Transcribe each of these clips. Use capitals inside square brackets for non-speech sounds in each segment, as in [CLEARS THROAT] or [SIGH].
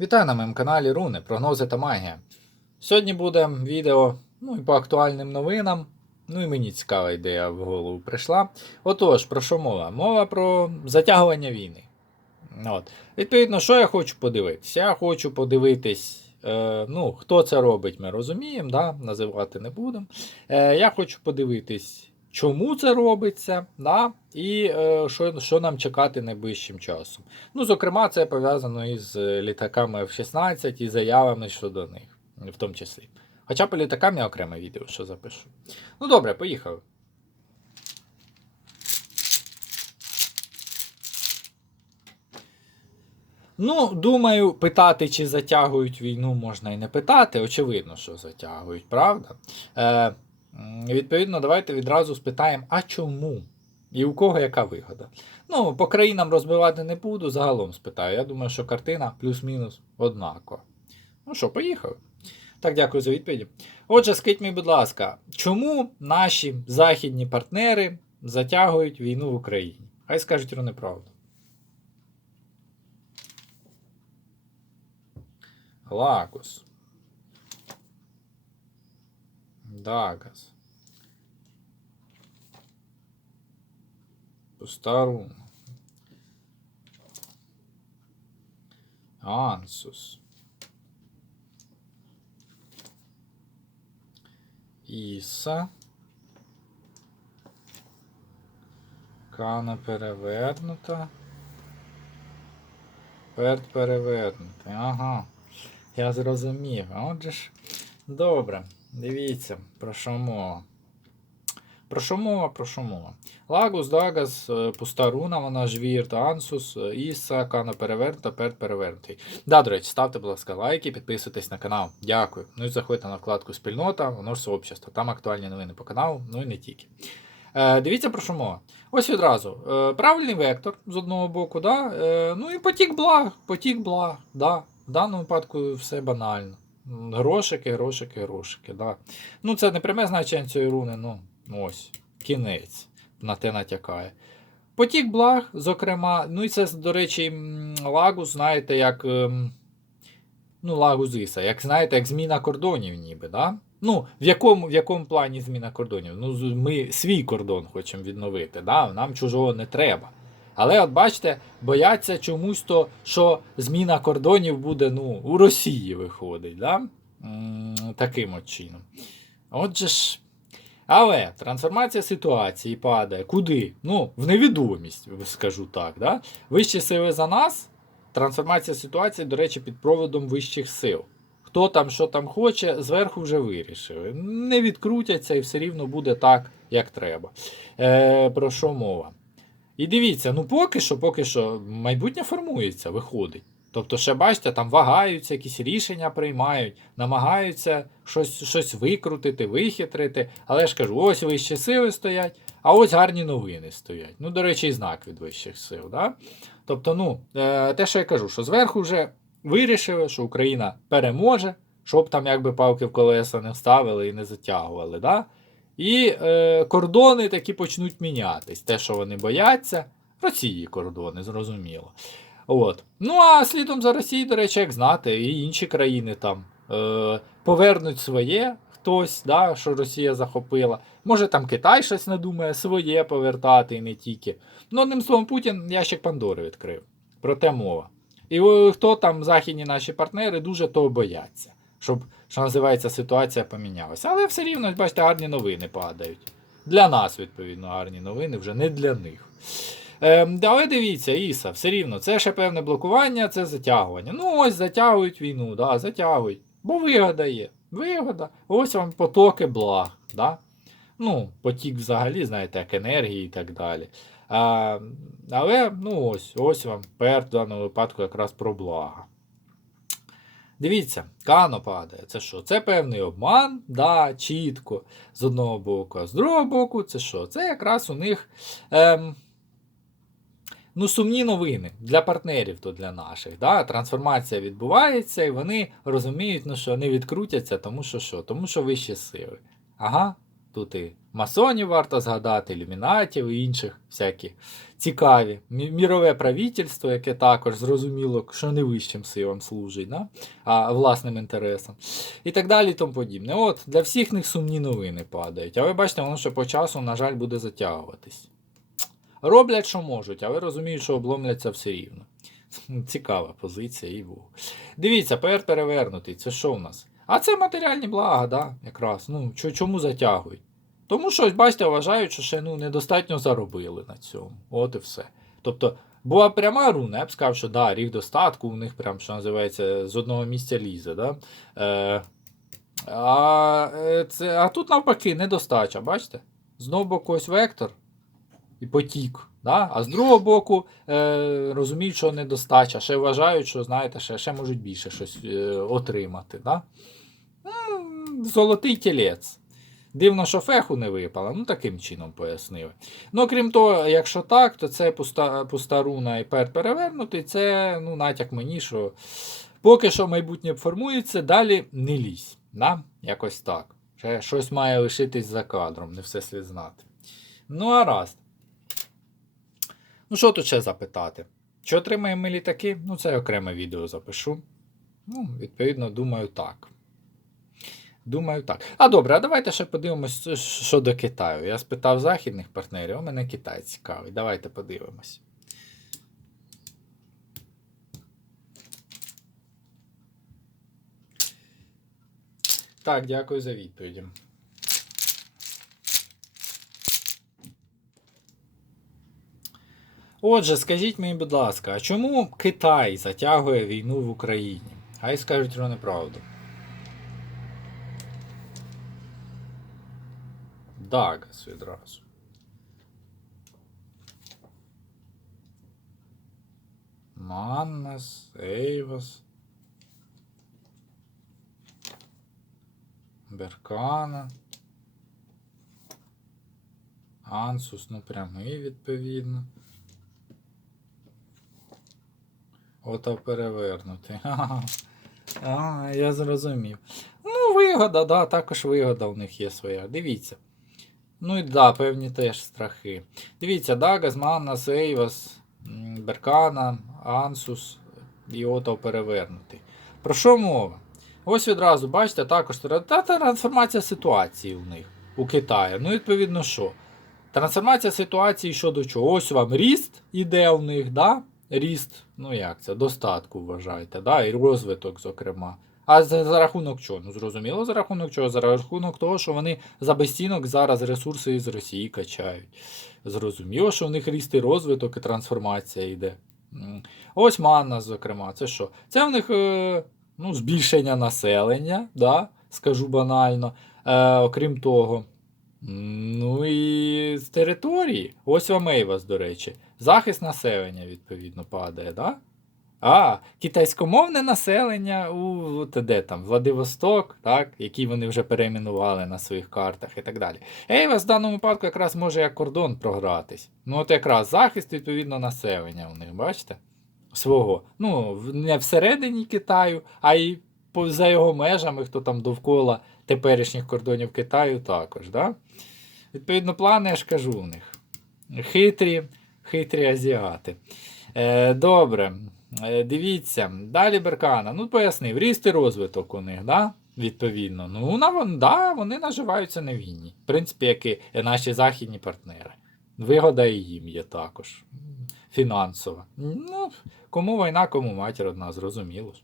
Вітаю на моєму каналі Руни, прогнози та магія. Сьогодні буде відео ну, і по актуальним новинам. Ну і мені цікава ідея в голову прийшла. Отож, про що мова? Мова про затягування війни. От. Відповідно, що я хочу подивитися? Я хочу подивитись, е, ну, хто це робить, ми розуміємо, да? називати не будемо. Е, я хочу подивитись, чому це робиться, да? і е, що, що нам чекати найближчим часом. Ну, зокрема, це пов'язано із е, літаками F-16 і заявами щодо них, в тому числі. Хоча по літакам я окреме відео що запишу. Ну добре, поїхали. Ну, думаю, питати, чи затягують війну, можна і не питати. Очевидно, що затягують, правда? Е, відповідно, давайте відразу спитаємо, а чому? І у кого яка вигода? Ну, по країнам розбивати не буду, загалом спитаю. Я думаю, що картина плюс-мінус однакова. Ну що, поїхали. Так, дякую за відповіді. Отже, скажіть мені, будь ласка, чому наші західні партнери затягують війну в Україні? Хай скажуть вони правду. Лагус. Дагас. Пустарун. Ансус. Іса. Кана перевернута. Перт перевернутий. Ага. Я зрозумів. Отже ж. Добре. Дивіться, про що мова. Про що мова, про що мова? Лагус, Дагас, е, Пуста руна, вона ж Вірт, Ансус, е, Іса, Кана перевернута, Перт перевернутий. Да, до речі, ставте, будь ласка, лайки, підписуйтесь на канал. Дякую. Ну і заходьте на вкладку спільнота, воно ж сообщество. Там актуальні новини по каналу, ну і не тільки. Е, дивіться про що мова. Ось відразу. Е, правильний вектор з одного боку, да? е, ну і потік благ, потік благ. Да. В даному випадку все банально. Грошики, грошики, грошики. Да. Ну, це не пряме значення цієї руни, ну ось, кінець на те натякає. Потік благ, зокрема, ну і це, до речі, лагус, знаєте, як. ем, Ну, лагус як знаєте, як зміна кордонів, ніби, да? Ну, в якому, в якому плані зміна кордонів? Ну, ми свій кордон хочемо відновити, да? нам чужого не треба. Але от бачите, бояться чомусь то, що зміна кордонів буде ну, у Росії виходить, да? Таким от чином. Отже ж. Але трансформація ситуації падає. Куди? Ну, в невідомість, скажу так. Да? Вищі сили за нас. Трансформація ситуації, до речі, під проводом вищих сил. Хто там, що там хоче, зверху вже вирішили. Не відкрутяться і все рівно буде так, як треба. Е, про що мова? І дивіться, ну поки що, поки що, майбутнє формується, виходить. Тобто, ще бачите, там вагаються, якісь рішення приймають, намагаються щось, щось викрутити, вихитрити. Але я ж кажу, ось вищі сили стоять, а ось гарні новини стоять. Ну, до речі, і знак від вищих сил. Да? Тобто, ну, е, те, що я кажу, що зверху вже вирішили, що Україна переможе, щоб там якби палки в колеса не вставили і не затягували. Да? І е, кордони такі почнуть мінятись. Те, що вони бояться, Росії кордони, зрозуміло. От. Ну а слідом за Росією, до речі, як знати, і інші країни там е, повернуть своє хтось, да, що Росія захопила. Може там Китай щось надумає своє повертати і не тільки. Ну, одним словом, Путін ящик Пандори відкрив. Про те мова. І хто там, західні наші партнери, дуже того бояться, щоб, що називається, ситуація помінялася. Але все рівно, бачите, гарні новини падають. Для нас, відповідно, гарні новини, вже не для них. Ем, але дивіться, Іса, все рівно, це ще певне блокування, це затягування. Ну, ось затягують війну, да, затягують. Бо вигода є. Вигода. Ось вам потоки благ. Да? Ну, потік взагалі, знаєте, як енергії і так далі. А, але ну ось, ось вам пер в даному випадку якраз про блага. Дивіться, кано падає. Це що? Це певний обман, да, чітко, з одного боку, а з другого боку, це що? Це якраз у них ем, ну, сумні новини для партнерів, то для наших. Да? Трансформація відбувається, і вони розуміють, ну, що не відкрутяться, тому що що? Тому що вищі сили. Ага, тут і масонів варто згадати, ілюмінатів і інших всяких цікаві. Мірове правительство, яке також зрозуміло, що не вищим силам служить, да? а власним інтересам. І так далі, і тому подібне. От, для всіх них сумні новини падають. А ви бачите, воно ще по часу, на жаль, буде затягуватись. Роблять, що можуть, але розуміють, що обломляться все рівно. Цікава позиція і ву. Дивіться, ПР перевернутий. Це що у нас? А це матеріальні блага, да, якраз. Ну, чому затягують? Тому що, бачите, вважають, що ще ну, недостатньо заробили на цьому. От і все. Тобто, була пряма руна, я б сказав, що да, ріг достатку, у них прям, що називається, з одного місця лізе. Да? Е, а, е, це, а тут навпаки недостача, бачите? З одного боку ось вектор і потік. Да? А з другого боку, е, розуміють, що недостача, ще вважають, що знаєте, ще, ще можуть більше щось е, отримати. Да? Золотий тілець. Дивно, що феху не випало, ну таким чином пояснили. Ну, крім того, якщо так, то це пуста, пуста руна і пер перевернутий, це ну, натяк мені, що поки що майбутнє формується, далі не лізь. Да? Якось так. Ще щось має лишитись за кадром, не все слід знати. Ну, а раз. Ну, що тут ще запитати? Чи отримаємо ми літаки? Ну, це окреме відео запишу. Ну, відповідно, думаю, так. Думаю, так. А добре, а давайте ще подивимось щодо Китаю. Я спитав західних партнерів, а мене Китай цікавий. Давайте подивимось. Так, дякую за відповіді. Отже, скажіть мені, будь ласка, а чому Китай затягує війну в Україні? Хай скажуть про неправду. Дагас відразу. Маннас, Ейвас. Беркана. Ансус, ну прямий відповідно. Ото перевернути. А, я зрозумів. Ну, вигода, да, також вигода у них є своя. Дивіться. Ну і да, певні теж страхи. Дивіться, Дагас, Маннас, Ейвас, м, Беркана, Ансус і Ото перевернутий. Про що мова? Ось відразу, бачите, також та трансформація ситуації у них у Китаї. Ну, відповідно, що? Трансформація ситуації щодо чого? Ось вам ріст іде у них, да? Ріст, ну як це, достатку вважайте, да? і розвиток, зокрема. А за, за рахунок чого? Ну зрозуміло, за рахунок чого? За рахунок того, що вони за безцінок зараз ресурси із Росії качають. Зрозуміло, що в них ріст і розвиток і трансформація йде. Ось манна, зокрема, це що? Це в них е, ну, збільшення населення, да? скажу банально. Е, окрім того. Ну і з території. Ось вам Ейвас, до речі. Захист населення, відповідно, падає, да? А, китайськомовне населення у де там, Владивосток, так, який вони вже перейменували на своїх картах і так далі. Ейвас в даному випадку якраз може як кордон програтись. Ну, от якраз захист, відповідно, населення у них, бачите? Свого. Ну, не всередині Китаю, а й поза його межами, хто там довкола теперішніх кордонів Китаю також. Да? Відповідно, плани, я ж кажу у них. Хитрі, хитрі азіати. Е, добре. Е, Дивіться, далі Беркана. Ну, пояснив, ріст і розвиток у них, да? відповідно. Ну, на, да, вони наживаються на війні. В принципі, як і наші західні партнери. Вигода і їм є також. Фінансова. Ну, кому війна, кому матір одна, зрозуміло ж.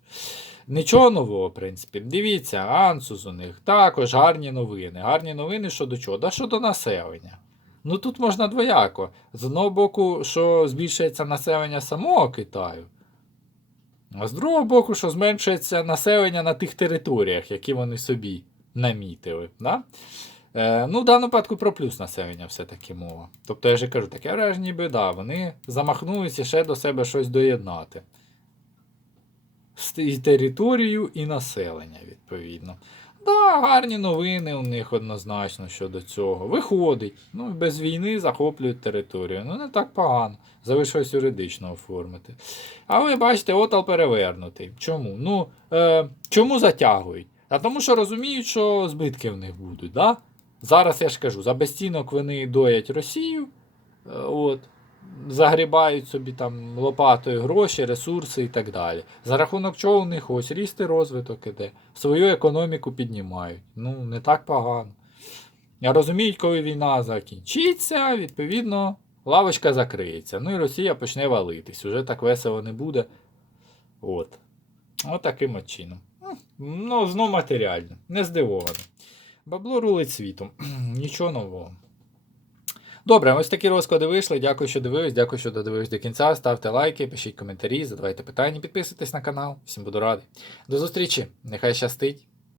Нічого нового, в принципі. Дивіться, Ансус у них також гарні новини. Гарні новини щодо чого? Да щодо населення. Ну тут можна двояко. З одного боку, що збільшується населення самого Китаю, а з другого боку, що зменшується населення на тих територіях, які вони собі намітили. Да? Е, ну, в даному випадку про плюс населення все-таки мова. Тобто, я ж кажу, таке враження, ніби да, вони замахнулися ще до себе щось доєднати. І територію, і населення, відповідно. Да, гарні новини у них однозначно щодо цього. Виходить. Ну, без війни захоплюють територію. Ну, не так погано. Залишилось юридично оформити. А ви бачите, отал перевернутий. Чому? Ну, е, чому затягують? А тому що розуміють, що збитки в них будуть, да? Зараз я ж кажу, за безцінок вони доять Росію, е, от, загрібають собі там лопатою гроші, ресурси і так далі. За рахунок чого у них ось ріст і розвиток іде. Свою економіку піднімають. Ну, не так погано. Розуміють, коли війна закінчиться, відповідно, лавочка закриється. Ну і Росія почне валитись. Уже так весело не буде. От. От таким от чином. Ну, знов матеріально. Не здивований. Бабло рулить світом. [CLEARS THROAT] Нічого нового. Добре, ось такі розклади вийшли. Дякую, що дивились. Дякую, що додивились до кінця. Ставте лайки, пишіть коментарі, задавайте питання, підписуйтесь на канал. Всім буду радий. До зустрічі. Нехай щастить.